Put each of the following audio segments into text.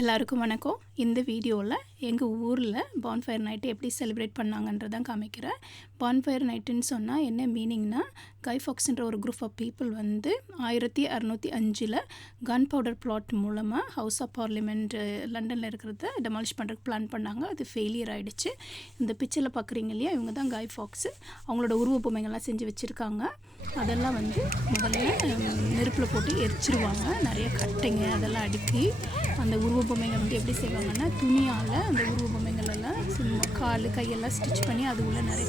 எல்லாருக்கும் வணக்கம். இந்த வீடியோவில் எங்கள் ஊரில் பான்ஃபயர் நைட்டு எப்படி செலிப்ரேட் பண்ணாங்கன்றதான் காமிக்கிறேன். பான்ஃபயர் நைட்டுன்னு சொன்னால் என்ன மீனிங்னா, கை ஃபாக்ஸ்ன்ற ஒரு குரூப் ஆஃப் பீப்புள் வந்து 1605 கன் பவுடர் பிளாட் மூலமாக ஹவுஸ் ஆஃப் பார்லிமெண்ட் லண்டனில் இருக்கிறத டெமாலிஷ் பண்ணுறதுக்கு பிளான் பண்ணாங்க. அது ஃபெயிலியர் ஆகிடுச்சு. இந்த பிக்சரில் பார்க்குறீங்க இல்லையா, இவங்க தான் கை ஃபாக்ஸு. அவங்களோட உருவ பொம்மைகள்லாம் செஞ்சு வச்சுருக்காங்க. அதெல்லாம் வந்து முதல்ல நெருப்பில் போட்டு எரிச்சிருவாங்க. நிறைய கட்டைங்க அதெல்லாம் அடுக்கி அந்த உருவ பொம்மைகள் வந்து எப்படி செய்வாங்கன்னா, துணியால் அந்த உருவ பொம்மைகளெல்லாம் சும்மா கால் கையெல்லாம் ஸ்டிச் பண்ணி அது உள்ள நிறைய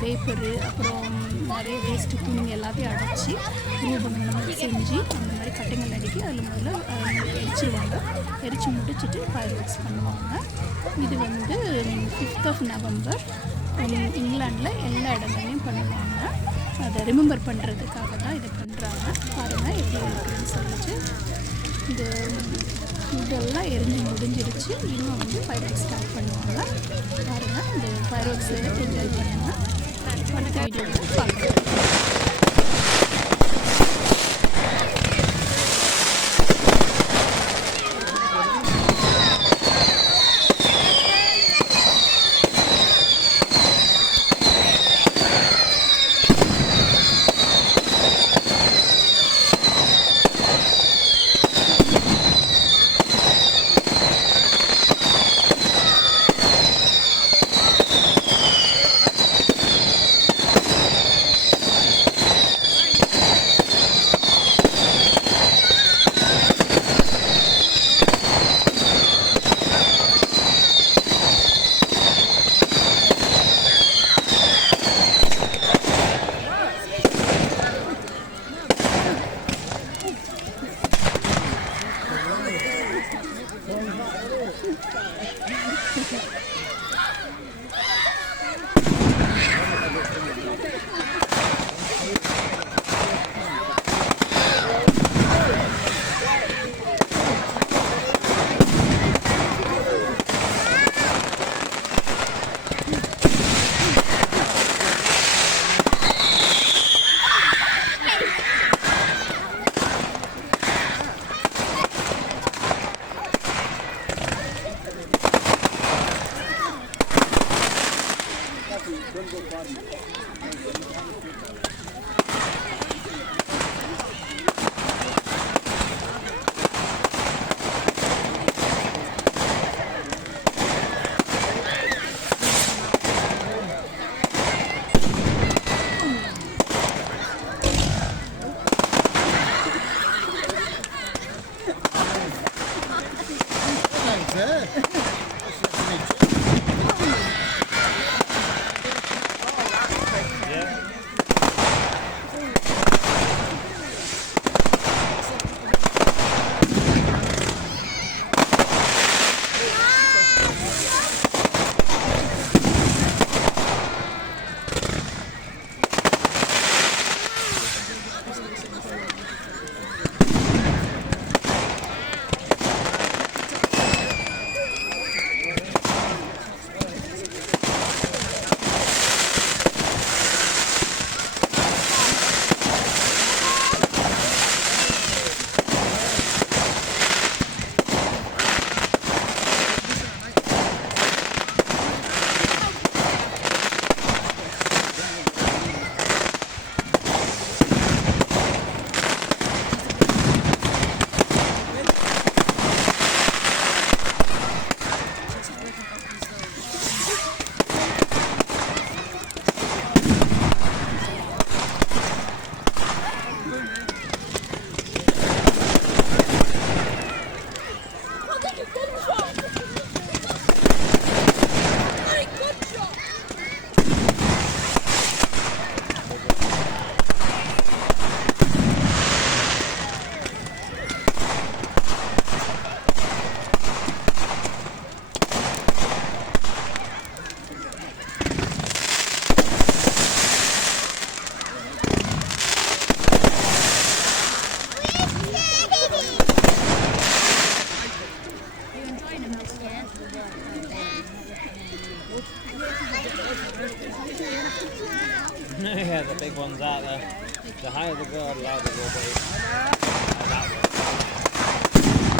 பேப்பரு அப்புறம் நிறைய வேஸ்ட்டு துணிங்க எல்லாத்தையும் அடைச்சி உருவ பொம்மைகளை செஞ்சு அந்த மாதிரி கட்டைங்கள் அடுக்கி அதில் முதல்ல எரிச்சிருவாங்க. எரித்து முடிச்சுட்டு ஃபயர் ஒர்க்ஸ் பண்ணுவாங்க. இது வந்து 5th November இங்கிலாண்டில் எல்லா இடங்கள்லையும் பண்ணுவாங்க. அதை ரிமெம்பர் பண்ணுறதுக்காக தான் இதை பண்ணுறாங்க. பாருங்கள் எப்படி இருக்குதுன்னு சொல்லிட்டு. இதெல்லாம் எரிஞ்சு முடிஞ்சிருச்சு. இன்னும் வந்து ஃபயர் ஒர்க்ஸ் ஸ்டார்ட் பண்ணுவாங்க. பாருங்கள், இந்த ஃபயர் ஒர்க்ஸ் என்ஜாய் பண்ணுங்கள். அடுத்த வீடியோவில் பார்க்கலாம். Yeah, the big ones out there. The higher they go, the louder they'll be. Like that one.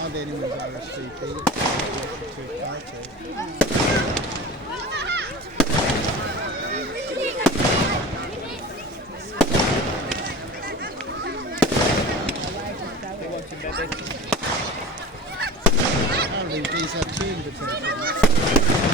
Hardly anyone's RSVP. Apparently these have 2 invitations.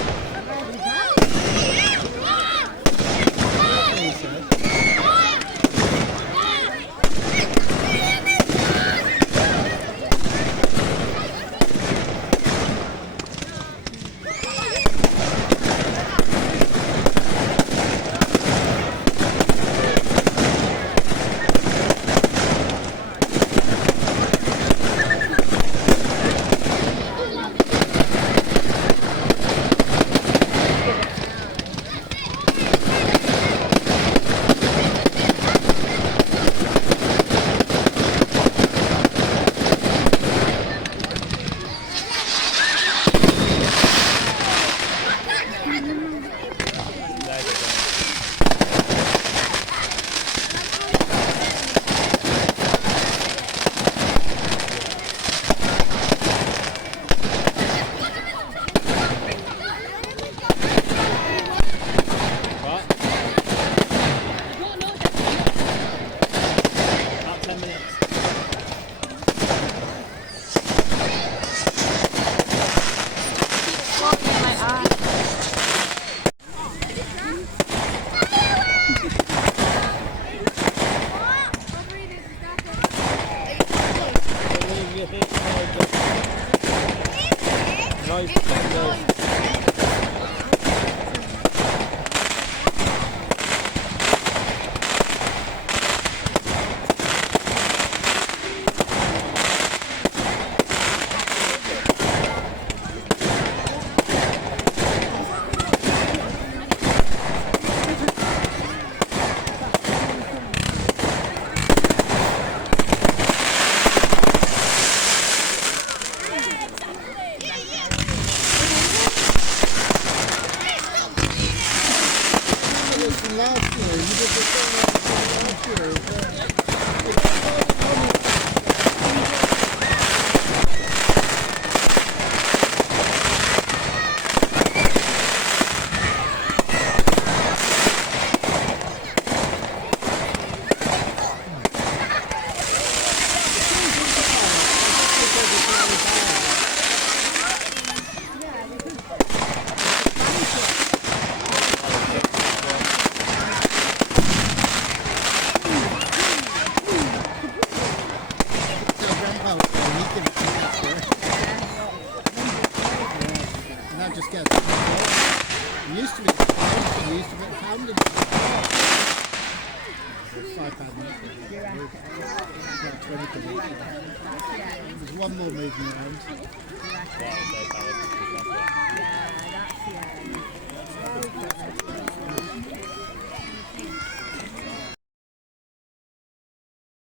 Just get it used to be used to be pounded. There's one more moving around. Yeah, that's